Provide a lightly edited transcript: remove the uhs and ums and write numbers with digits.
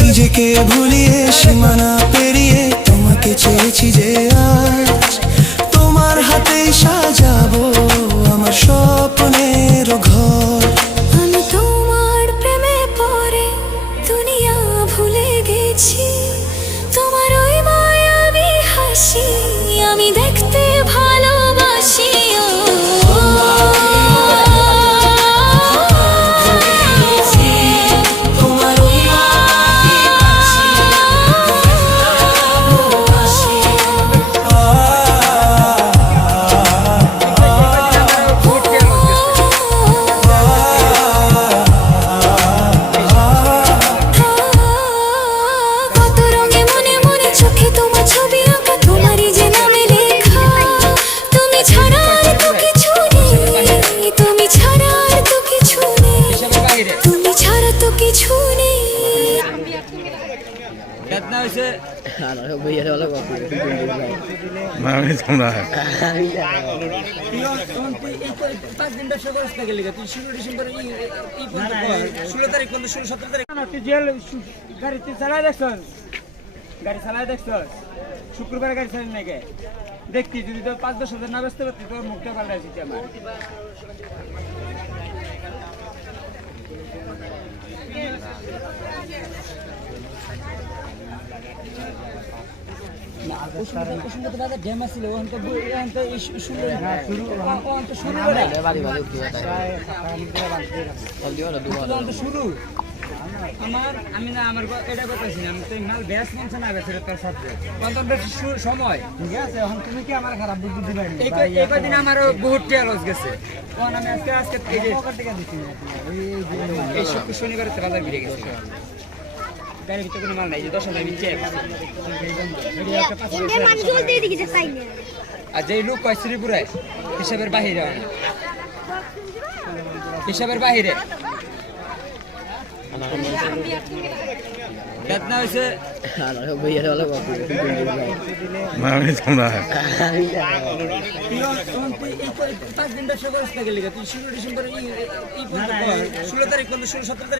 নিজেকে ভুলিয়ে সীমানা পেরিয়ে তোমাকে চেয়েছি যে আজ তোমার হাতেই সাজাবো আমার স্বপ্নের ঘর। আমি তোমার প্রেমে পড়ে দুনিয়া ভুলে গেছি, তোমার ওই মায়াবী হাসি আমি দেখতে ভালোবাসি। শুক্রবার গাড়ি চালাই নাকি দেখতি যদি তো 5-10 হাজার না বেচতে পারতি তোর মুখটা পাল্টাইছি আমার। আমি না আমার এটা কথাছি না, আমি তো মাল ব্যাস মনছে না বেছে তোর সাথে সময় ঠিক আছে। এখন তুমি কি আমার খারাপ বুদ্ধি দিবে? এই কদিন আমার বহুত টাকা লস গেছে। তখন আমি আজকে এই শনিবার বাজার বেড়ে গেছে, গাড়ির ভিতরে কোনো মাল নাই, 10,000 নিচে। আর যে লোক কয় শ্রীপুরায় হিসাবের বাহিরে, হিসাবের বাহিরে কেতনা হয়েছে